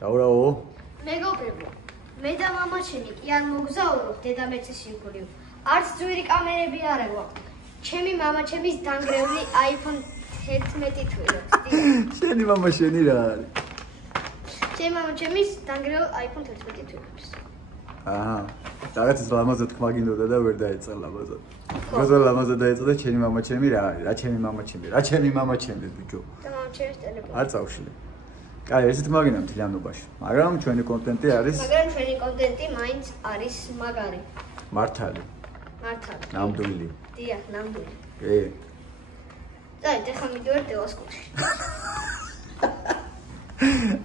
Rauraო. მეგობრებო, მე და მამაჩემი კი არ მოგზაურობ დედამიწის ირგვლივ. არც ძვირი კამერები არ აგვაქვს. ჩემი მამაჩემის დანგრეული iPhone 11 თვლობს. შენი მამა შენი რა არის? ჩემი მამაჩემის დანგრეულ iPhone 11 თვლობს. აჰა. რაღაცას ლამაზად თქმა გინდოდა და ვერ დაეწყა ლამაზად. გოზა ლამაზად დაეწყდა ჩემი მამაჩემი რა არის? რა ჩემი მამაჩემი? რა ჩემი მამაჩემი ბიჭო? და მამაჩემის ტელეფონი. არ წავშლი. კაი, ესეთ თქმა გინდა მთლიანობაში. მაგრამ ჩვენი კონტენტი არის მაგრამ ჩვენი კონტენტი მაინც არის მაგარი. მართალი. მართალი. ნამდვილი. დიახ, ნამდვილი. კი. დაით, ახლა მიდივარ დევას კუთხეში.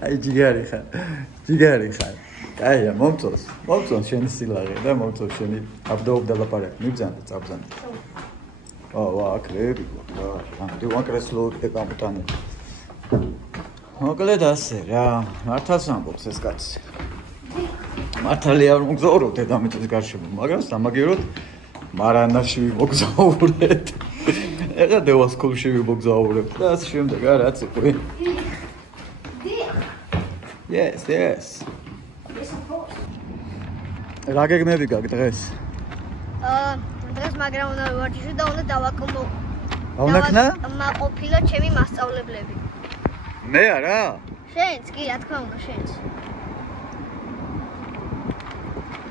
აი ჯიგარი ხარ. ჯიგარი ხარ. კაია, მომწონს. მომწონს შენი სილაღე და მომწონს შენი აბდაობ დალაპარაკი. მიბძანე, წაბძანე. ვა, აკრები. ამდე ვაკრესლო ეკამუტანე. მოკლედ ასე რა, მართალს ამბობს ეს კაცი. მართალი არ მოგზაურო დედამიწის გარშემო, მაგრამ სამაგეროდ მარანაში ვიმოგზაურეთ. ეხლა დევასკოლში ვიმოგზაურებ და ასე შემდეგ, რაც იყო. Yes. რა გეგმები გაქვს დღეს? დღეს მაგრამ უნდა ვარჯიშო და უნდა დავაკმო. მაყოფილო ჩემი მასწავლებლები. მე არა? შენც კი, რა თქმა უნდა, შენც.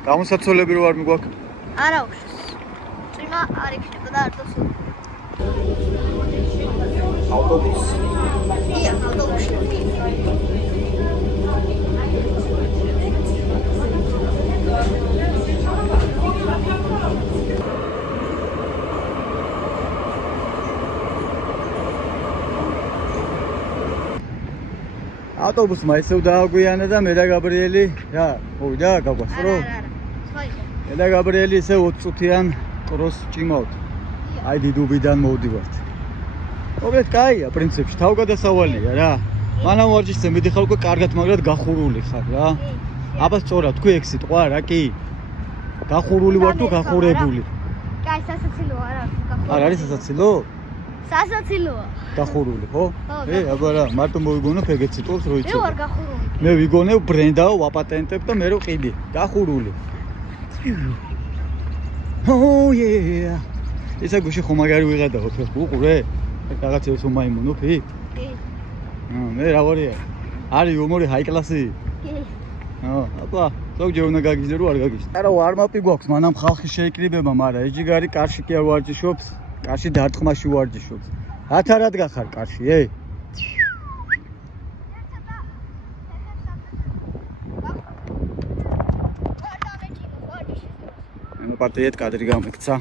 გამოსაცოლები რო არ მიგვაქვს? არა უშავს. წვიმა არ იქნება და არ დოსო. ავტობუსი. დიახ, ავტობუსი. ავტობუსმა ისევ დააგვიანა და მე და გაბრიელი რა, მოვიდა გაგვასწრო? არა. სხვა იყო. მე და გაბრიელი ისე 20 წუთიან კროს ჭიმავთ. აი დიდუბიდან მოვდივართ. მოკლედ კაია, პრინციპში თავგადასავალია რა. მანამ ვარჯიშზე მიდიხარ უკვე კარგად, მაგრამ გახურული ხარ რა. აბა სწორად თქვი ეგ სიტყვა რა კი? გახურული ვარ თუ გახურებული? კაი, სასაცილოა რა, გახურული. არ არის სასაცილო? სასაცილოა. გახურული, ხო? აბა რა, მარტო მოვიგონებ ეგეთ სიტყვას რო იცოდე. მე ვარ გახურული. მე ვიგონებ ბრენდაო, ვაპატენტებ და მე რო ყიდი. გახურული. Oh yeah. ისა გუში ხომაგარი ვიღადაო, თქოს უყურე? რაღაც ეს უმაიმუნოფი? კი. მე რა ვარია? არის უმორი ჰაი კლასი? კი. აბა, ზოგჯერ უნდა გაგიზნე რომ არ გაგიზნე. არა, ვარმაპი გვაქვს, მანამ ხალხი შეიკრიბება, მაგრამ ეს ჯიგარი კარში კი არ ვარჯიშობს, კარში დარტყმაში ვარჯიშობს. რათა რადგან ხარ კარში, პარტიეთ კადრი გამიქცა.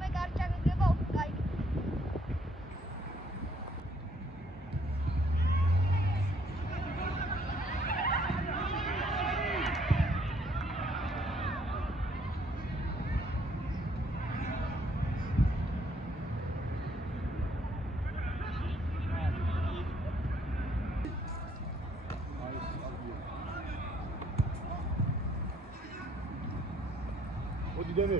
მე გარჩაგება უკაი. Deme.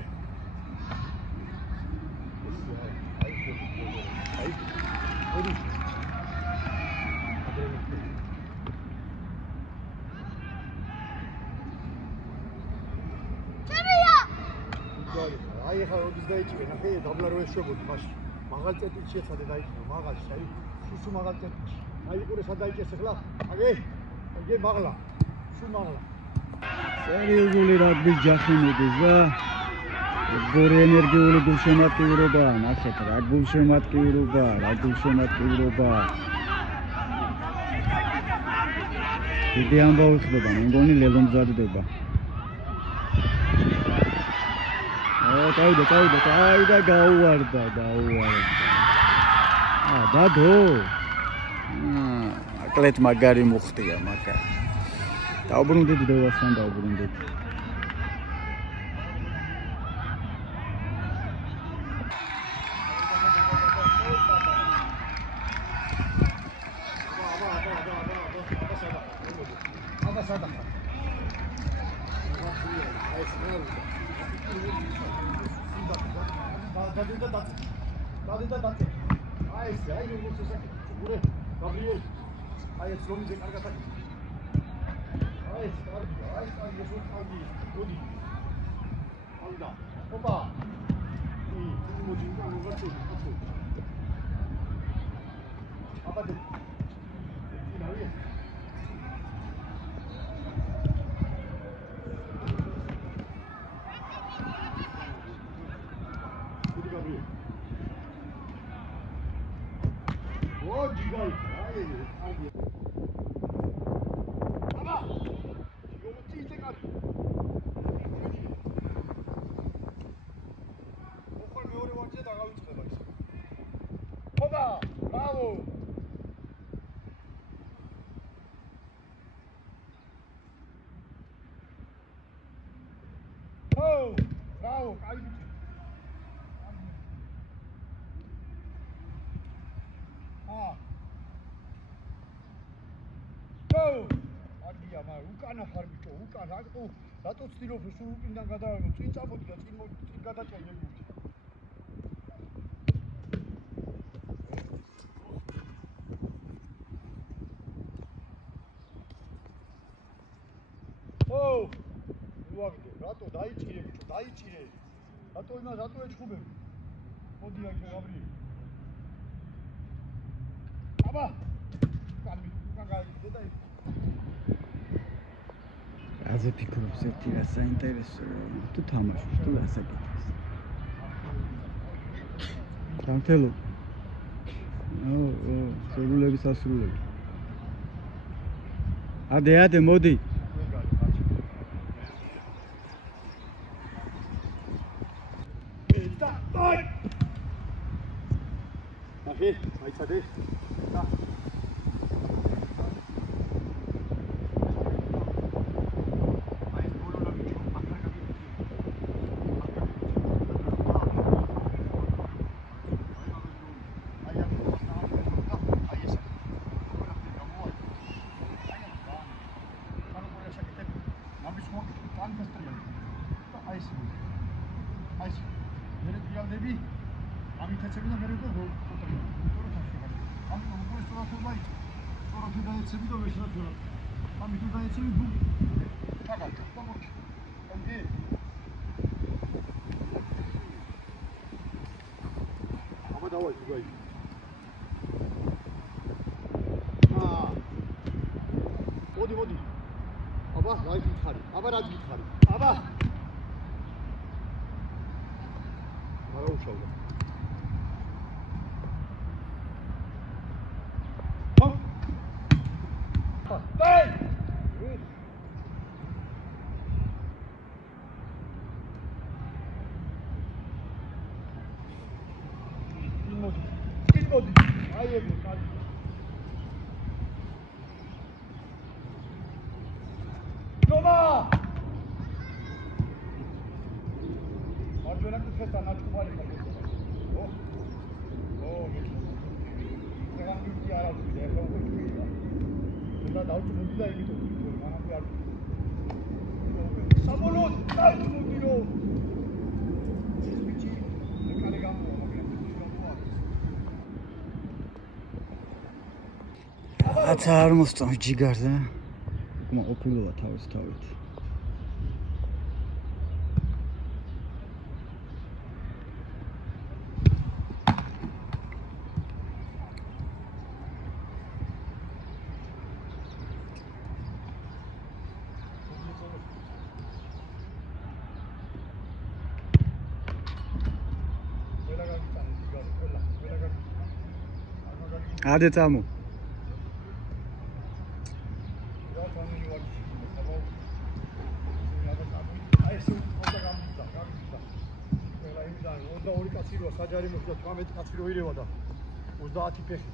აი ხა როდის დაიჭირე ნახე დაბლა რო ეშვებოდი მაშინ მაღალ წეტილში შეცადე დაიჭირო მაღალში აი სუ მაღალ წეტილში აი ყურე სად დაიჭერს ახლა აგე მაღლა სუ მაღლა სერიოზული რაგბის ჯახი მოდის და გორი ენერგიული გულშემატკივრობა ნახეთ რა გულშემატკივრობა დიდი ამბავი ხდება მე მგონი ლელო მზადდება წავიდა გაუვარდა დადო აკლეთ მაგარი მოხდია მაგარი დაუბრუნდით დევასთან დაუბრუნდით აი ეს როგორც ესაკი გურე გაბრიელ აი ეს რომიზე კარგად არის აი ეს კარგია ეს კარგია მოდი ალდა ოპა მოდი მოგაწევი აბადე ინავია მოდი გაბრიელ Hoje, vai. Aí, aí. Aba. Vamos te cara. 오컬 메오리 원체 나가고 있어 봐. 오바. 브라보. 오. 브라보. 까이지. 아니야, 말 우까나 하르비죠. 우까나 하고 나도 스티로프 수우긴당 가다 진짜 못이야. 찐 가다 째냐 이거. 오! 누구하게 나도 나이치래 비죠. 나이치래. 나도 이마 나도 해 주고 어디야 이거 가버리. 아바. აზე ფიქრობს ერთი რა საინტერესო თუ თამაშობს თუ ასაკეთებს გამთელო სეგულების ასრულები ადე მოდი აიცადე და давай сюда иди. 어디. 아바, 라이트 기타리. 아바, 라이트 기타리. 아바. 말아오 샤워. 일모디. 아예 뭐 노마. 마르조나 끝에다 나 초반에 가겠어. 내가 믿지 알아도 내가 오고 있다. 내가 나올 줄 모르다 얘기도 얼마나 게 알고. 사모로 나올 줄 모르요. 지스미치 내가 რაცა არ მოსწონს ჯიგარზე მოყოლოა თავის თავით ადე წამო საჯარი მოხდა 18 კაცი რო ირევა და 30 ფეხი.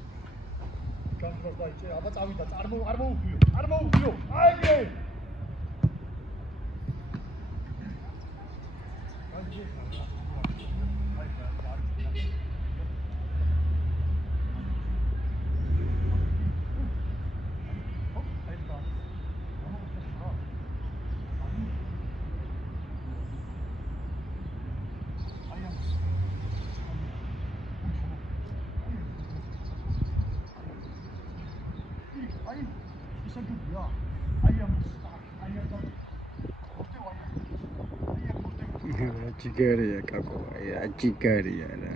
განსხვავდა დაიჭე, აბა წავიდა, არ მოუგიო. აიგე. აი ისე გია. აი ამას. აი ამ Ჭიგარია კაკო, ჭიგარია რა.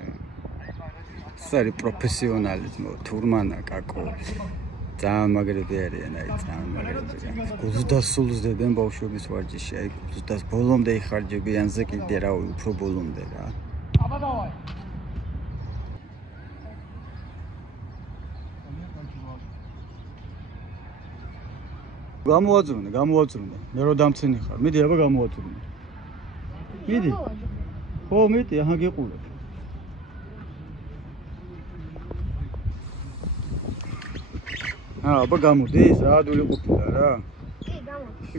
სარი პროფესიონალიზმო, თურმანა კაკო. ძალიან მაგრები არიან, აი ძალიან მაგრები. გულდას სულზდებენ ბავშვობის ვარჯიში, აი გულდას ბოლომდე იხარჯებიან ზე კიდე რა, უფრო ბოლომდე რა. აბა დავაი. გამოაძრუნე. მე რო დამცენი ხარ. მიდი აბა გამოაძრუნე. მიდი. ხო, მიდი, აჰა გიყურე. აბა გამოდი, რა ადვილი ყოფილა რა. კი, გამოდი.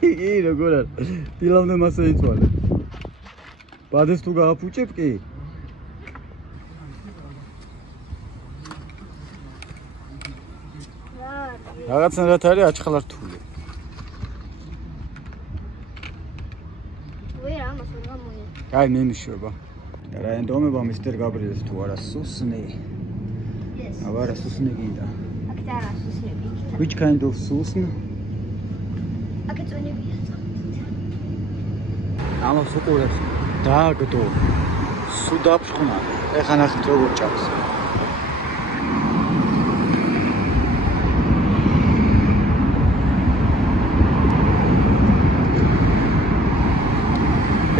კი, როგორ არის? დილამდე მასე იწვალე. ბადეს თუ გააფუჭებ კი? რაღაცნაირად არის აჩხლართული. ვერა, ამას ვერ გამოია. აი მემიშვება. რა ენდომება მისტერ გაბრიელს თუ არა სუსნი? Yes. აბა რა სუსნი გინდა? აქ არა სუსნები. Which kind of susn? აქ წვენებია წამით. ამას უყურებს. დააგდო. სუ დაფრხნა. ეხა ნახეთ როგორ ჭამს.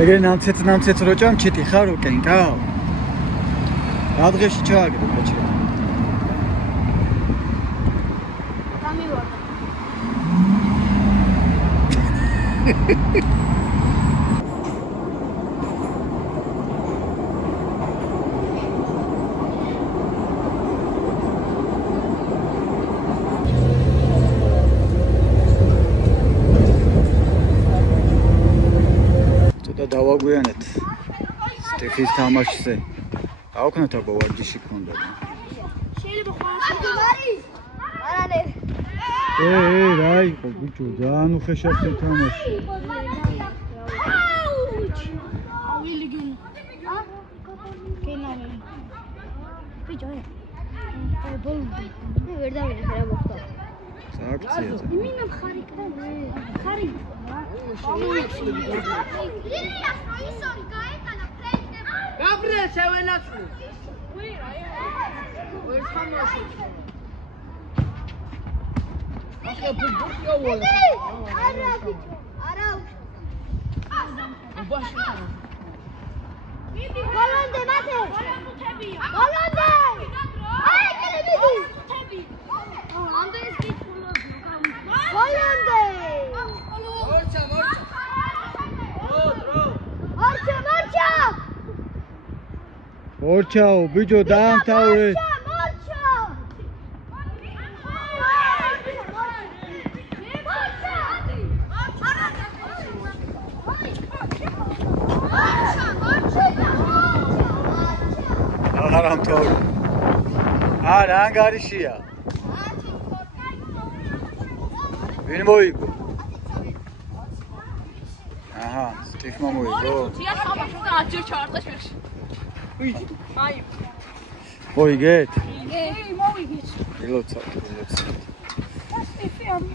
ეგრე ნამცეც რო ჭამჩიტი ხარ უკენ კაო. რა დღეში ჩააგდო ბიჭი. გამივარდა. დავაგვიანეთ სტეხის თამაშზე. აუქნათ აბა ვარჯიში ქონდა. შეიძლება ხოლმე არის? არანე. რა იყო ბიჭო, ძალიან უხეშად თამაში. ავილი გინი. გენავი. ბიჭო. აი ბოლომდე. მე ვერ დავინახე რა მოხდა. სააქციაზე. იმინა ხარი კრე. ხარი. Gabriel, se ven azul. Where's Hamas? Ach, bu yo wala. არა ბიჭო, არა. Başı. ბოლონდე მათე. ბოლონდე. აი, კეთილი მიდი. ამდენს კითხულობ. ბოლონდე. Morça. მარჩა. ორჩაო ბიჭო დაამთავრე. არა ამთავრე. არა ანგარიშია. ვინ მოიგო? აჰა, სტიხმა მოიგო. Ya tamam, şurada acı çağırdı şurası. Hayır. მოიგეთ? Ey, movi geç. ილოცა. Efendim.